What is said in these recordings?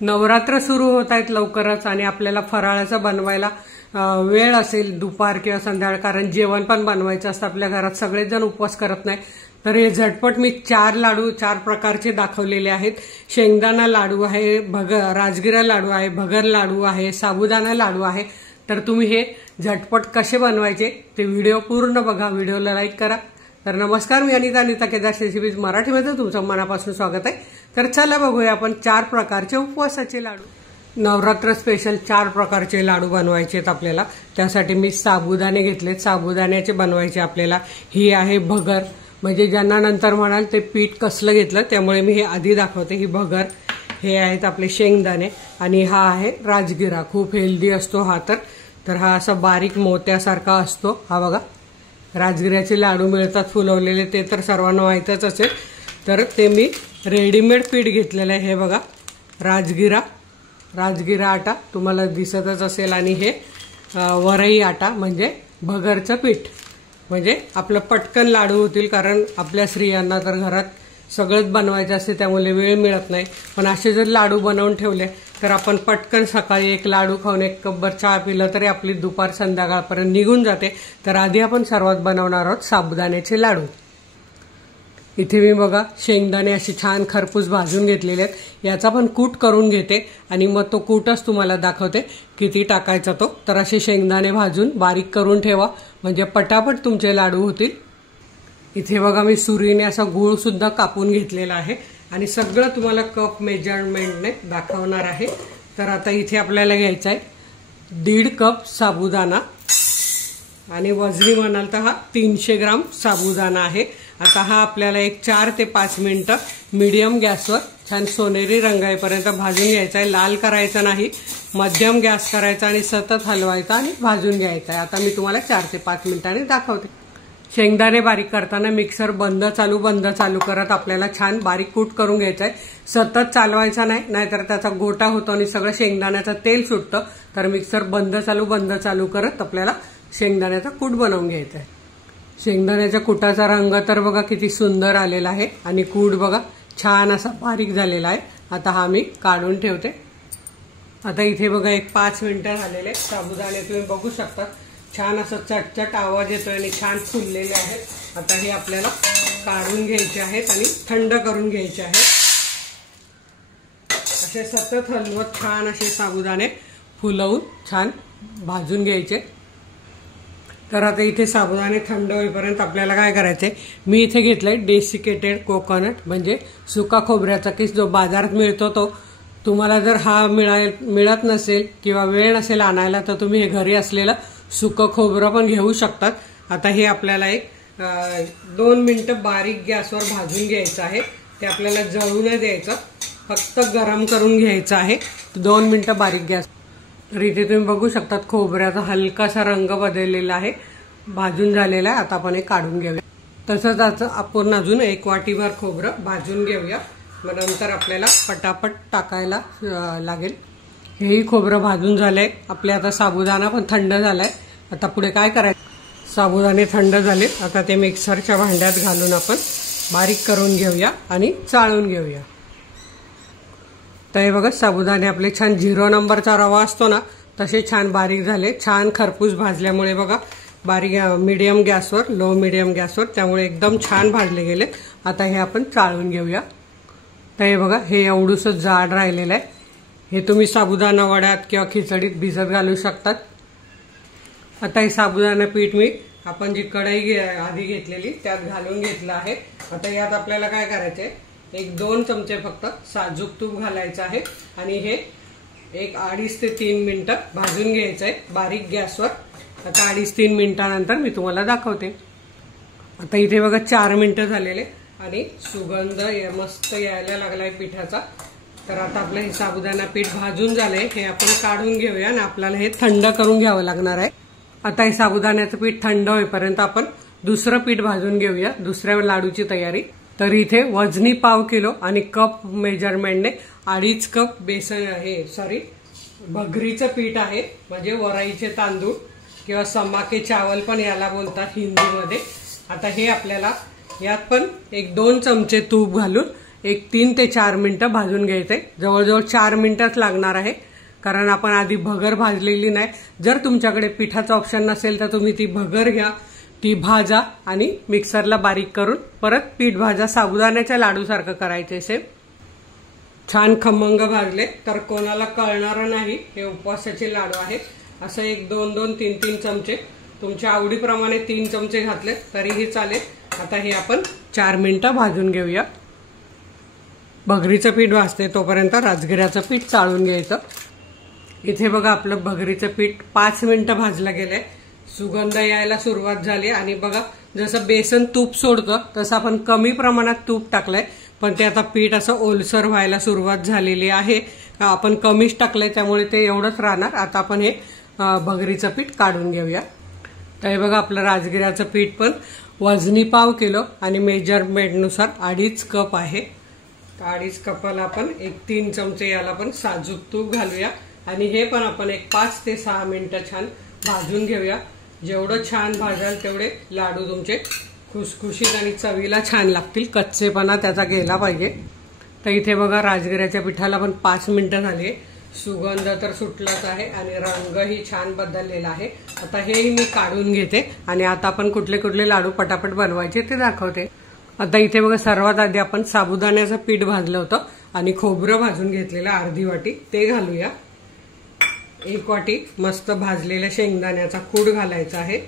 नवरात्र सुरू होत आहेत लवकरच आणि आपल्याला फराळाचं बनवायला वेळ असेल दुपार किंवा संध्याकाळ, कारण जेवण पण बनवायचं असतं आपल्या घरात, सगळेच जण उपवास करत नाही. तर हे झटपट मी 4 लाडू 4 प्रकारचे दाखवलेले आहेत. शेंगदाणा लाडू आहे, राजगिरा लाडू आहे, भगर लाडू आहे, साबुदाणा लाडू आहे. तर तुम्ही हे झटपट कसे बनवायचे ते व्हिडिओ पूर्ण बघा, व्हिडिओला लाईक करा. तर नमस्कार, मी अनिता केदार रेसिपीज मराठीमध्ये तुमचं मनापासून स्वागत आहे. तर चला बघूया आपण 4 प्रकारचे उपवासाचे लाडू. नवरात्र स्पेशल 4 प्रकारचे लाडू बनवायचे आहेत आपल्याला. त्यासाठी मी साबुदाणे घेतलेत, साबुदाण्याचे बनवायचे आपल्याला. ही आहे भगर, म्हणजे ज्यांना नंतर म्हणाल ते पीठ कसलं घेतलं त्यामुळे मी हे आधी दाखवते. ही भगर, हे आहेत आपले शेंगदाणे आणि हा आहे राजगिरा. खूप हेल्दी असतो हा. तर हा असा बारीक मोत्यासारखा असतो. हा बघा, राजगिऱ्याचे लाडू मिळतात फुलवलेले, ते तर सर्वांना माहीतच असेल. तर ते मी रेडीमेड पीठ घेतलेलं आहे. हे बघा, राजगिरा आटा तुम्हाला दिसतच असेल आणि हे वरई आटा म्हणजे भगरचं पीठ. म्हणजे आपलं पटकन लाडू होतील, कारण आपल्या स्त्रियांना तर घरात सगळंच बनवायचं असते त्यामुळे वेळ मिळत नाही. पण असे जर लाडू बनवून ठेवले तर आपण पटकन सकाळी एक लाडू खाऊन 1 कपभर चहा पिलं तरी आपली दुपार संध्याकाळपर्यंत निघून जाते. तर आधी आपण सर्वात बनवणार आहोत साबुदाण्याचे लाडू. इथे मी बघा शेंगदाणे अशी छान खरपूस भाजून घेतलेले आहेत. याचा पण कूट करून घेते आणि मग तो कूटच तुम्हाला दाखवते किती टाकायचा तो. तर असे शेंगदाणे भाजून बारीक करून ठेवा, म्हणजे पटापट तुमचे लाडू होतील. इथे बघा मी सुरीने असा गूळ सुद्धा कापून घेतलेला आहे आणि सगळं तुम्हाला कप मेजरमेंटने दाखवणार आहे. तर आता इथे आपल्याला घ्यायचा आहे 1.5 कप साबुदाणा आणि वजनी म्हणाल तर हा 300 ग्राम साबुदाणा आहे. आता हा आपल्याला एक 4 ते 5 मिनिटं मीडियम गॅसवर छान सोनेरी रंगाईपर्यंत भाजून घ्यायचा आहे. लाल करायचा नाही, मध्यम गॅस करायचा आणि सतत हलवायचा आणि भाजून घ्यायचा आहे. आता मी तुम्हाला 4 ते 5 मिनिटांनी दाखवते. शेंगदाणे बारीक करताना मिक्सर बंद चालू करत आपल्याला छान बारीक कूट करून घ्यायचा आहे. सतत चालवायचा नाही, नाहीतर त्याचा गोटा होतो आणि सगळं शेंगदाण्याचं तेल सुटतं. तर मिक्सर बंद चालू करत आपल्याला शेंगदाण्याचा कूट बनवून घ्यायचा आहे. शेंगदाण्याच्या कुटाचा रंग तर बघा किती सुंदर आलेला आहे आणि कूट बघा छान असा बारीक झालेला आहे. आता हा मी काढून ठेवते. आता इथे बघा एक 5 मिनिटं झालेले. साबुदाणे तुम्ही बघू शकता छान असं चटचट आवाज येतोय आणि छान फुललेले आहेत. आता हे आपल्याला काढून घ्यायचे आहेत आणि थंड करून घ्यायचे आहेत. असे सतत हलवत छान असे साबुदाणे फुलवून छान भाजून घ्यायचे. तर आता इथे साबुदाणे थंड होईपर्यंत आपल्याला काय करायचंय, मी इथे घेतलंय डेसिकेटेड कोकोनट, म्हणजे सुका खोबऱ्याचा किस जो बाजारात मिळतो तो. तुम्हाला जर हा मिळत नसेल किंवा वेळ नसेल आणायला तर तुम्ही हे घरी असलेलं सुकं खोबरं पण घेऊ शकतात. आता हे आपल्याला एक 2 मिनिटं बारीक गॅसवर भाजून घ्यायचं आहे. ते आपल्याला जळू नाही द्यायचं, फक्त गरम करून घ्यायचं आहे 2 मिनिटं बारीक गॅस. तर इथे तुम्ही बघू शकतात खोबऱ्याचा हलकासा रंग बदललेला आहे, भाजून झालेला आहे. आता आपण हे काढून घेऊया. तसंच आपण अजून 1 वाटीभर खोबरं भाजून घेऊया, मग नंतर आपल्याला पटापट टाकायला लागेल. हेही खोबरं भाजून झालंय. आपले आता साबुदाणा पण थंड झालाय. आता पुढे काय करायचं, साबुदाणे थंड झाले. आता ते मिक्सरच्या भांड्यात घालून आपण बारीक करून घेऊया आणि चाळून घेऊया. तर हे बघा साबुदाणे आपले छान 0 नंबरचा रवा असतो ना तसे छान बारीक झाले. छान खरपूस भाजल्यामुळे बघा बारीक मीडियम गॅसवर, लो मीडियम गॅसवर, त्यामुळे एकदम छान भाजले गेले. आता हे आपण चाळून घेऊया. तर हे बघा हे एवढंसं जाड राहिलेलं आहे. हे तुम्ही साबुदाणा वड्यात किंवा खिचडीत भिजत घालू शकतात. आता हे साबुदाणा पीठ मी आपण जी कढई आधी घेतलेली त्यात घालून घेतलं आहे. आता यात आपल्याला काय करायचंय, 1-2 चमचे फक्त साजूक तूप घालायचं आहे आणि हे एक 2.5 ते 3 मिनिटं भाजून घ्यायचं आहे बारीक गॅसवर. आता 2.5-3 मिनिटानंतर मी तुम्हाला दाखवते. आता इथे बघा 4 मिनिटं झालेले आणि सुगंध मस्त यायला लागलाय पिठाचा. तर आता आपलं हे साबुदाणा पीठ भाजून झालंय, हे आपण काढून घेऊया आणि आपल्याला हे थंड करून घ्यावं लागणार आहे. आता हे साबुदाण्याचं पीठ थंड होईपर्यंत आपण दुसरं पीठ भाजून घेऊया, दुसऱ्या लाडूची तयारी. तर इथे वजनी पाव किलो आणि कप मेजरमेंटने 2.5 कप भगरीचं पीठ आहे, म्हणजे वराईचे तांदूळ किंवा समाके चावल पण याला बोलतात हिंदीमध्ये. आता हे आपल्याला यात पण 1-2 चमचे तूप घालून एक 3 ते 4 मिनिटं भाजून घ्यायचंय। जवळजवळ 4 मिनिटच लागणार आहे, कारण आपण आधी भगर भाजलेली नाही। जर तुमच्याकडे पिठाचा ऑप्शन नसेल तर तुम्ही ती भगर घ्या, ती भाजा आणि मिक्सरला बारीक करून परत पीठ भाजा। साबुदाण्याच्या लाडू सारखं करायचे सेम। छान खमंग भाजले तर कोणाला कळणार नाही हे उपवासाचे लाडू आहे। असं 1 2 2 3 3 चमचे तुमच्या आवडीप्रमाणे 3 चमचे घातले तरीही चालेल। आता हे आपण 4 मिनिटं भाजून घेऊया। भगरीचं पीठ भाजते तोपर्यंत राजगिऱ्याचं पीठ चाळून घ्यायचं। इथे बघा आपलं भगरीचं पीठ 5 मिनिटं भाजलं गेलंय। सुगंध यायला सुरुवात झाली आणि बघा जसं बेसन तूप सोडतं तसं आपण कमी प्रमाणात तूप टाकलंय, पण ते आता पीठ असं ओलसर व्हायला सुरुवात झालेली आहे। आपण कमीच टाकलंय त्यामुळे ते एवढंच राहणार। आता आपण हे भगरीचं पीठ काढून घेऊया। तर हे बघा आपलं राजगिऱ्याचं पीठ पण वजनी पाव किलो आणि मेजरमेंटनुसार 2.5 कप आहे। 2.5 कपाला आपण 3 चमचे याला पण साजूक तूप घालूया आणि हे पण आपण 5 ते 6 मिनिटं छान भाजून घेऊया। जेवढं छान भाजाल तेवढे लाडू तुमचे खुसखुशीत आणि चवीला छान लागतील। कच्चेपणा त्याचा गेला पाहिजे। तर इथे बघा राजगिऱ्याच्या पिठाला पण 5 मिनिटं झाली। सुगंध तर सुटलाच आहे आणि रंगही छान बदललेला आहे। आता हेही मी काढून घेते आणि आता आपण कुठले कुठले लाडू पटापट बनवायचे ते दाखवते। आता इथे बघा सर्वात आधी आपण साबुदाण्याचं पीठ भाजलं होतं आणि खोबरं भाजून घेतलेलं अर्धी वाटी ते घालूया। 1 वाटी मस्त भाजलेल्या शेंगदाण्याचा कूट घालायचा आहे।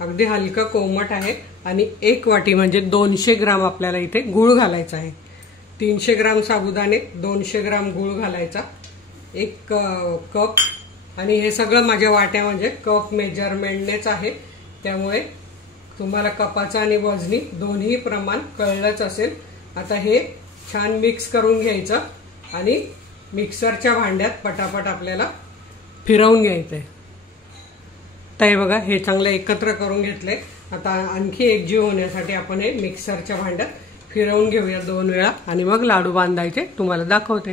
अगदी हलकं कोमट आहे आणि 1 वाटी म्हणजे 200 ग्राम आपल्याला इथे गूळ घालायचा आहे। 300 ग्राम साबुदाणे, 200 ग्राम गूळ घालायचा, 1 कप आणि हे सगळं माझ्या वाट्या म्हणजे कप मेजरमेंटनेच आहे, त्यामुळे तुम्हाला कपाचं आणि वजनी दोन्ही प्रमाण कळलंच असेल। आता हे छान मिक्स करून घ्यायचं आणि मिक्सरच्या भांड्यात पटापट आपल्याला फिरवून घ्यायचंय। तर हे बघा हे चांगलं एकत्र करून घेतले। आता आणखी एकजीव होण्यासाठी आपण हे मिक्सरच्या भांड्यात फिरवून घेऊया 2 वेळा आणि मग लाडू बांधायचे तुम्हाला दाखवते।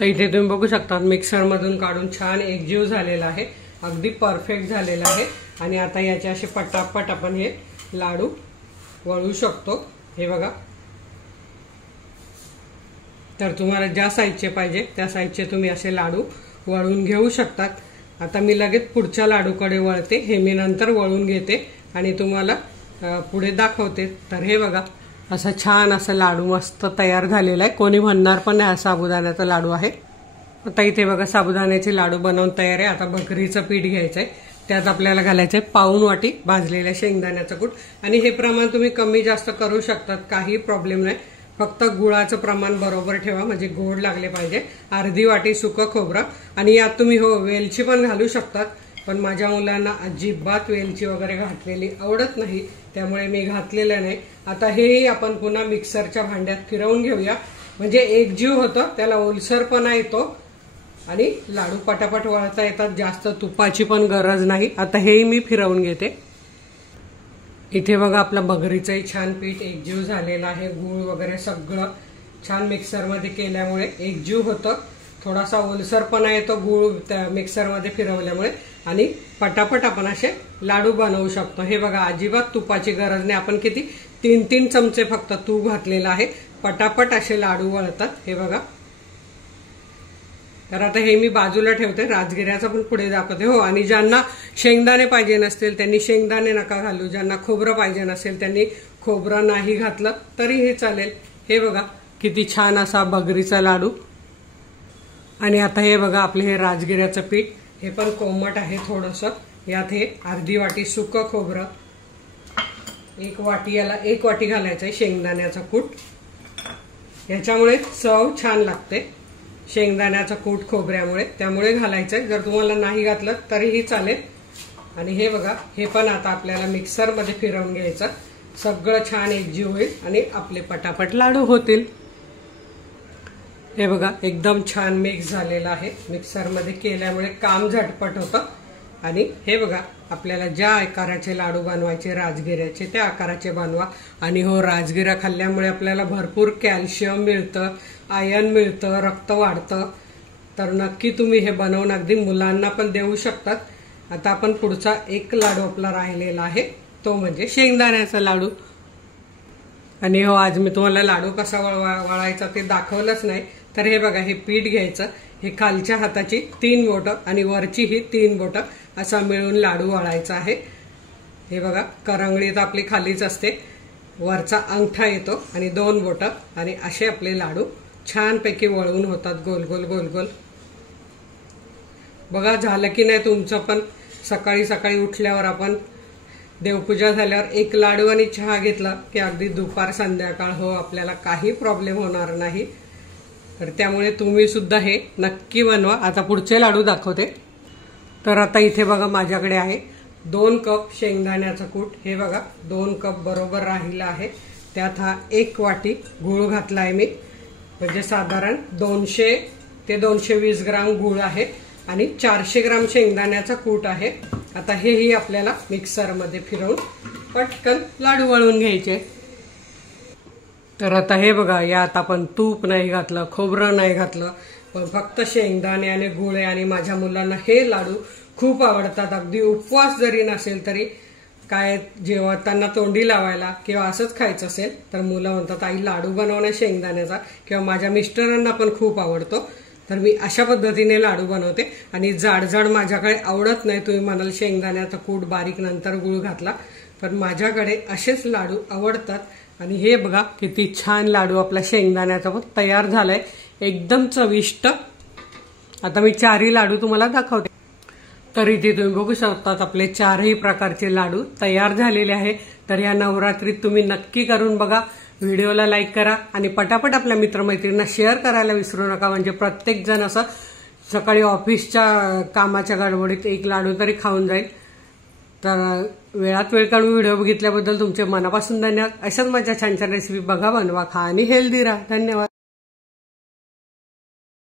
तर इथे तुम्ही बघू शकता मिक्सरमधून काढून छान एकजीव झालेला आहे, अगदी परफेक्ट झालेला आहे। आणि आता याचे असे पटापट आपण हे लाडू वळू शकतो। हे बघा, तर तुम्हाला ज्या साईजचे पाहिजे त्या साईजचे तुम्ही असे लाडू वळून घेऊ शकतात। आता मी लगेच पुढच्या लाडूकडे वळते, हे मी नंतर वळून घेते आणि तुम्हाला पुढे दाखवते। तर हे बघा असं छान असं लाडू मस्त तयार झालेला आहे। कोणी म्हणणार पण नाही हा साबुदाण्याचा लाडू आहे। आता इथे बघा साबुदाण्याचे लाडू बनवून तयार आहे। आता भगरीचं पीठ घ्यायचंय, त्यात आपल्याला घालायचंय 1 वाटी भाजलेल्या शेंगदाण्याचं कूट आणि हे प्रमाण तुम्ही कमी जास्त करू शकतात, काही प्रॉब्लेम नाही। फक्त गुळाचं प्रमाण बरोबर ठेवा म्हणजे गोड लागले पाहिजे। अर्धी वाटी सुकं खोबरं आणि यात तुम्ही हो वेलची पण घालू शकतात, पण माझ्या मुलांना अजिबात वेलची वगैरे घातलेली आवडत नाही, त्यामुळे मी घातलेलं नाही। आता हेही आपण पुन्हा मिक्सरच्या भांड्यात फिरवून घेऊया म्हणजे एकजीव होतं, त्याला ओलसरपणा येतो आणि लाडू पटापट वळता येतात, जास्त तुपाची पण गरज नाही। आता हेही मी फिरवून घेते। इथे बघा आपलं भगरीचंही छान पीठ एकजीव झालेलं आहे। गूळ वगैरे सगळं छान मिक्सरमध्ये केल्यामुळे एकजीव होतं, थोडासा ओलसरपणा येतो गूळ मिक्सरमध्ये फिरवल्यामुळे आणि पटापट आपण असे लाडू बनवू शकतो। हे बघा अजिबात तुपाची गरज नाही, आपण किती 3-3 चमचे फक्त तूप घातलेलं आहे, पटापट असे लाडू वळतात। हे बघा, तर आता हे मी बाजूला ठेवते, राजगिऱ्याचं पण पुढे दाखवते। हो, आणि ज्यांना शेंगदाणे पाहिजे नसतील त्यांनी शेंगदाणे नका घालू, ज्यांना खोबरं पाहिजे नसेल त्यांनी खोबरं नाही घातलं तरी हे चालेल। हे बघा किती छान असा भगरीचा लाडू। आणि आता हे बघा आपले हे राजगिऱ्याचं पीठ, हे पण कोमट आहे थोडंसं। यात हे अर्धी वाटी सुकं खोबरं, 1 वाटी, याला 1 वाटी घालायचंय शेंगदाण्याचा कूट, याच्यामुळे चव छान लागते शेंगदाण्याचा कूट खोबऱ्यामुळे, त्यामुळे घालायचंय। जर तुम्हाला नाही घातलं तरीही चालेल। आणि हे बघा हे पण आता आपल्याला मिक्सरमध्ये फिरवून घ्यायचं, सगळं छान एकजीव होईल आणि आपले पटापट लाडू होतील। हे बघा एकदम छान मिक्स झालेलं आहे, मिक्सरमध्ये केल्यामुळे काम झटपट होतं। आणि हे बघा आपल्याला ज्या आकाराचे लाडू बनवायचे राजगिऱ्याचे त्या आकाराचे बनवा। आणि हो, राजगिरा खाल्ल्यामुळे आपल्याला भरपूर कॅल्शियम मिळतं, आयर्न मिळतं, रक्त वाढतं, तर नक्की तुम्ही हे बनवून अगदी मुलांना पण देऊ शकतात। आता आपण पुढचा 1 लाडू आपला राहिलेला आहे तो म्हणजे शेंगदाण्याचा लाडू। आणि हो, आज मी तुम्हाला लाडू कसा वळायचा ते दाखवलंच नाही। तर हे बघा, हे पीठ घ्यायचं, हे खालच्या हाताची 3 बोटं आणि वरची ही 3 बोटं असा मिळून लाडू वळायचा आहे। हे बघा, करंगळी तर आपली खालीच असते, वरचा अंगठा येतो आणि 2 बोटं आणि असे आपले लाडू छानपैकी वळून होतात गोल गोल गोल गोल। बघा झालं की नाही तुमचं पण। सकाळी सकाळी उठल्यावर आपण देवपूजा झाल्यावर एक लाडू आणि चहा घेतला की अगदी दुपार संध्याकाळ हो आपल्याला काही प्रॉब्लेम होणार नाही। तर त्यामुळे तुम्ही सुद्धा हे नक्की बनवा। आता पुढचे लाडू दाखवते। तर आता इथे बघा माझ्याकडे आहे 2 कप शेंगदाण्याचं कूट। हे बघा 2 कप बरोबर राहिलं आहे। त्यात हा 1 वाटी गूळ घातला आहे मी, म्हणजे साधारण 200 ते 220 ग्राम गूळ आहे आणि 400 ग्राम शेंगदाण्याचा कूट आहे। आता हेही आपल्याला मिक्सरमध्ये फिरवून पटकन लाडू वळून घ्यायचे। तर आता हे बघा, यात आपण तूप नाही घातलं, खोबरं नाही घातलं, पण फक्त शेंगदाणे आणि गुळ आहे। आणि माझ्या मुलांना हे लाडू खूप आवडतात। अगदी उपवास जरी नसेल तरी काय जेव्हा त्यांना तोंडी लावायला किंवा असंच खायचं असेल तर मुलं म्हणतात आई लाडू बनवणं शेंगदाण्याचा, किंवा माझ्या मिस्टरांना पण खूप आवडतो। तर मी अशा पद्धतीने लाडू बनवते आणि जाड जाड माझ्याकडे आवडत नाही। तुम्ही म्हणाल शेंगदाण्याचा कूट बारीक नंतर गुळ घातला, पण माझ्याकडे असेच लाडू आवडतात। आणि हे बघा किती छान लाडू आपला शेंगदाण्याचा पण तयार झालाय, एकदम चविष्ट। आता मी 4ही लाडू तुम्हाला दाखवते। तर इथे तुम्ही बघू शकतात आपले 4ही प्रकारचे लाडू तयार झालेले आहे। तर या नवरात्रीत तुम्ही नक्की करून बघा। व्हिडिओला लाईक करा आणि पटापट आपल्या मित्रमैत्रिणींना शेअर करायला विसरू नका, म्हणजे प्रत्येक जण असं सकाळी ऑफिसच्या कामाच्या गडबडीत एक लाडू तरी खाऊन जाईल। तर वेळात वेळ काढून व्हिडिओ बघितल्याबद्दल तुमचे मनापासून धन्यवाद। अशाच माझ्या छान छान रेसिपी बघा, बनवा, खा आणि हेल्दी राहा। धन्यवाद।